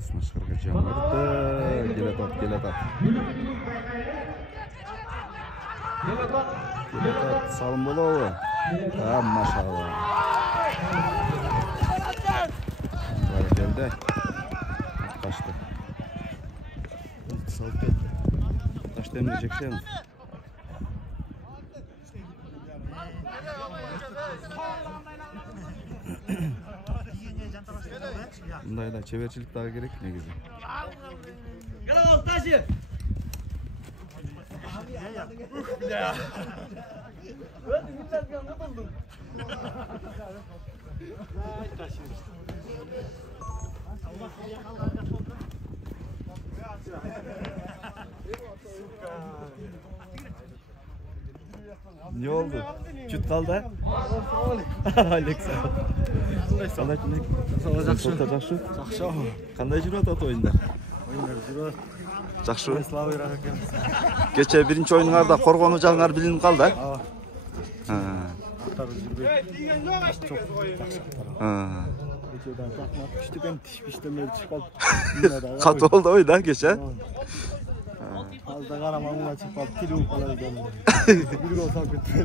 Olsun aşkırga жаңырды. Келатат. Келатат. Салым болобу? Машалла. Баракелде. Качты. Салып кетти. Таштемди жекшемиз. Мындай да чеберчилик дагы керек негизи. Гол таши. Ne oldu? Küt kaldı. Alexa. Qanday kunlik? Yaxshi. Yaxshi. Qanday жүрөт oyunlar? Oyunlar жүрөт. Жақсы. Слава ekan. Кече биринчи оюнуңарда коргонуу жагыңар билинип калды, а? Аттары жүрбөйт. Деген жок аштык. Кечеден чакнап күчтүкен тишпиштемей чыгып калып. Катуу болду ой да кече. Алда карамаңга чыгып калып тилип калат экен. Бир гол салып кетти.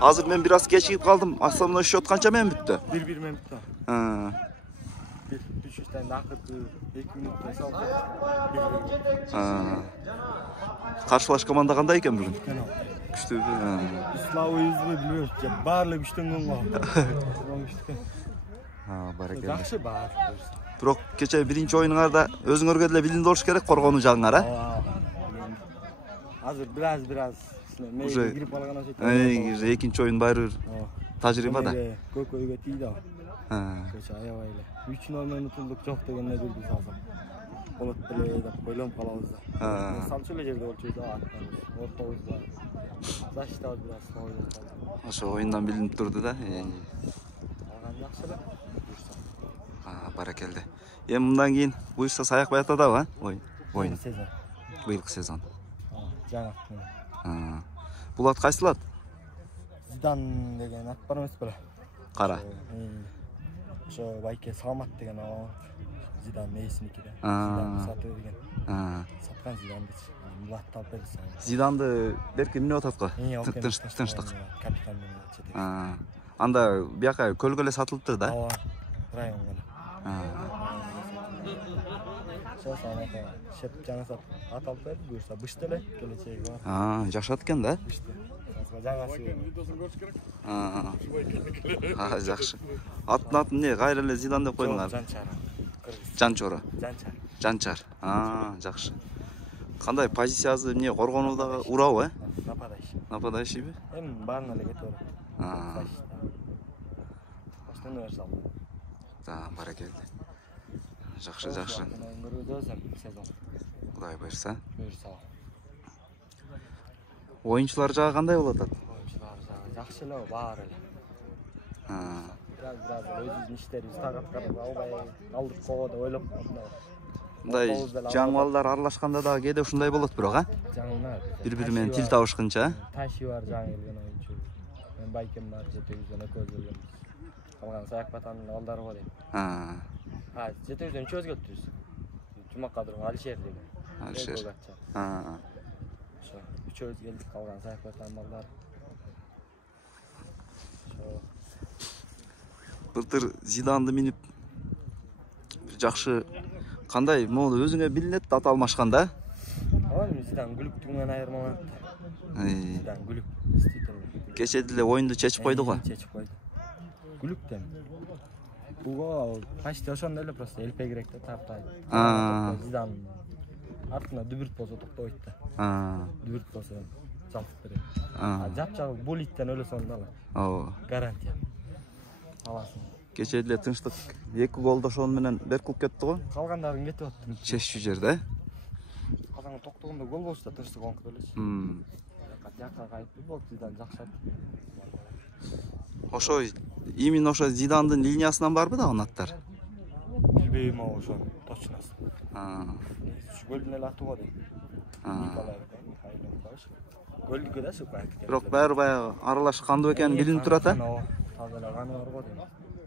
Азыр мен бир аз кечигип калдым. Основной счет канча менен бүттү? 1-1 менен бүттү. Düşüşten akıtı 2 minutta saldı. Каршылаш команда кандай экен бүгүн? Күчтүүбү? Слава yüzünü bilmiyorum. Барлы күчтөн гонго. Баракелде. Жакшы бар. Бирок кече биринчи оюнуңарда өзүңөргө деле билинип болуш керек коргонуу жагыңар, а? Азыр biraz Уже кирип калган ашык. Экинчи оюн баары тажрыйба да. Көкөйгө тийди. Көчө аябай эле. 3-0 менен утулдук жок дегенде жүрдү салсам. Болот беле деп ойлонуп калабыз да. Салчу эле жерде болчу да. Ортобузда. Зашта biraz oyun kaldı. Ошо оюндан билинип турду да. Алган жакшы эле. Баракелде. Эми мындан кийин буюрса саякбай атадабы, а? Оюн. Сезон. Быйылкы сезон. Жаңа. Бул ат кайсыл ат? Зидан деген ат бар эмес беле? Кара. Ошо Байке Салмат деген о. Зидан мейсиники да. Зидан сатып берген. Саткан Зиданды. Мулатты алып берди. Зиданды берки эмне атат го? Тынчтык. Капитан менен чете. Анда бияка көлгө эле сатылыптыр да? Ооба. Районго эле. Соосаната шеп жаңа сат ат алып берди. Буюрса бышты эле келечеги бар. Жакшат экен да? Жаңасы. Жакшы. Аттын атын эмне? Кайра эле Зидан деп койдуңар. Жанчар. Жанчар. Жакшы. Кандай позициясы эмне коргонуудагы урабы, э? Нападающийби? Эми баарын эле кетип барат. Баштан версал. Баракелде. Жакшы. Кудай буйрса. Oyuncular жагы кандай болот ат? Oyuncular жагы жакшы эле, баары эле. Biraz өзүбүздүн иштерибизди тагап албай алдык кого деп ойлоп калдым. Мындай жаңы балдар аралашканда дагы кээде ушундай болот бирок, а? Жаңылар. Бири-бири менен тил табышкынча, Таши бар жаңы келген оюнчу. Мен Байкем бар, жетегизден экөөбүз келебиз. Калган Саякбатанын балдары бар эми. Жетегизден үчөөбүз келиптирбиз. Жумакадыр, Алишер деген. Алишер. Ошо үчөөбүз келдик, калган Саякбатанын балдары. Былтыр Зиданды минип жакшы кандай могу өзүңө билинет ат алмашканда? Зидан күлүктүгүнөн айырмаланат. Зидан күлүк. Кече деле оюнду чечип койду го. Чечип койду. Күлүктен. Буга почти ошондой эле, просто элпе керек да тартай. Зидан артына дүбүрт болсо токтобойт да. Дүбүрт болсо жалтып берет. Жапчагы болиттен өлө сонда алат. Гарантия. Аласың. Кече деле тынчтык 2 голду ошол менен берип кетти го. Калгандарын кетип аттым. Чечүү жерде. Казаңы токтогондо гол болсо да тынчтык болуп элечи. Жакка кайтып болуп Зидан жакшы. Ошо именно ошо Зидандын линиясынан барбы дагы аттар? Билбейм ошо точно. Golden эле атуу го дейт. Николай Голдүгө да Бирок баары баягы аралашып кандуу экени билинип турат, а? Тазалаганы бар го дейм.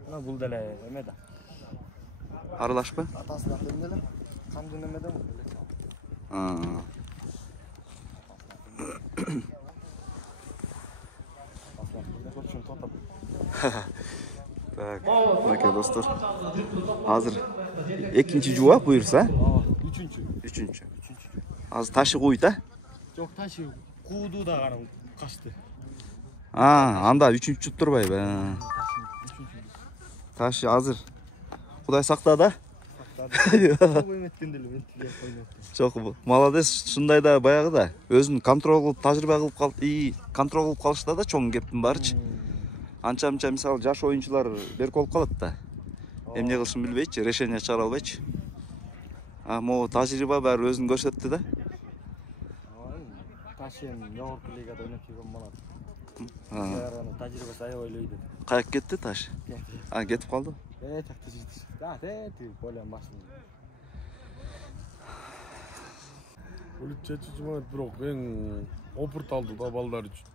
Ana bul dele emede. Aralashpa? Atasından döndelim. Kan dönemeden bu. Так, aka dostlar. Hazır ikinci juva buyursa. Üçüncü. Az taşı koy da. Çok taşı kuğdu da kanım kaçtı. Anda üçüncü tutturbay be. Taşı hazır. Kuday sakla da. Çok ümitkendilim. Çok bu. Malades şunday da bayağı da özün kontrol kılıp tajriba kılıp kal, iyi kontrol kılıp kalışta da çoğun geptim barçı. Ança misal жаш oyuncular berk olup kalıp da. Emne kılışın bilbeyçi, решение чыгара албайчы. Mo tajriba bari özün görsetdi da. Taşın York ligada oynap жүргөн болот. Tajribasi aябай ойлойт. Kayak ketdi taş. Ketip kaldı. Taktik. Bolyan başladı. Bulut çeçici bırak en opurt aldı da ballar için.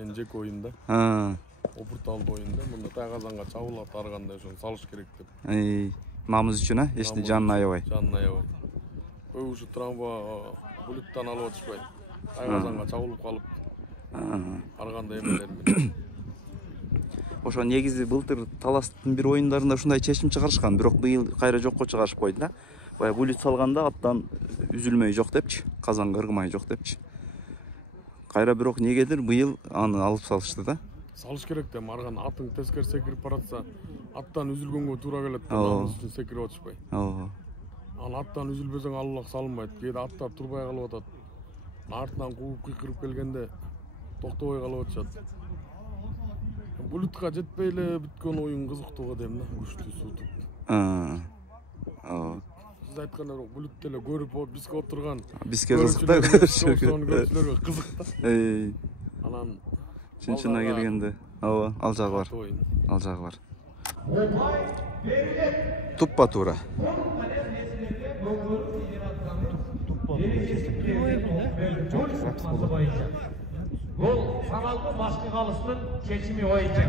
En jek oyunda. Opurt aldı oyunda. Bunda tağazanға çavula targanda şunu salış gerek dep. Namız üçün ha, eşli canın ayabay. Canın ayabay. Uşu tramva buluttan alıp atışpay. Tağazanға çavulup kalıp. Arganda emelермен. Ошо негизи былтыр Таластын бир оюндарында ушундай чечим чыгарышкан, бирок быйыл кайра жокко чыгарышып койду да. Баягы булут салганда аттан үзүлмөй жок депчи, казанга ыргымай жок депчи. Кайра бирок негедир быйыл аны алып салышты да. Салыш керек да, марган атын тескер секирип баратса, аттан үзүлгөнгө туура келет да, намыс үчүн секирип атышпай. Ал аттан үзүлбесең аллах салынбайт. Кээде аттар турбай калып атат. Артынан кууп кыйкырып келгенде токтобой калып атышат. Bulutқа жетпей эле бүткөн оюн кызыктууга дейм да, күчтүү суутуп. Сиз айткандай булут деле көрүп бизге отурган. Бизге кызык да. Көрүүчүлөргө кызык да. Анан чын-чынына келгенде, ал жагы бар. Ал жагы бар. Туппа туура. Бұл саналды башқы қалыстың шешімі ойынша.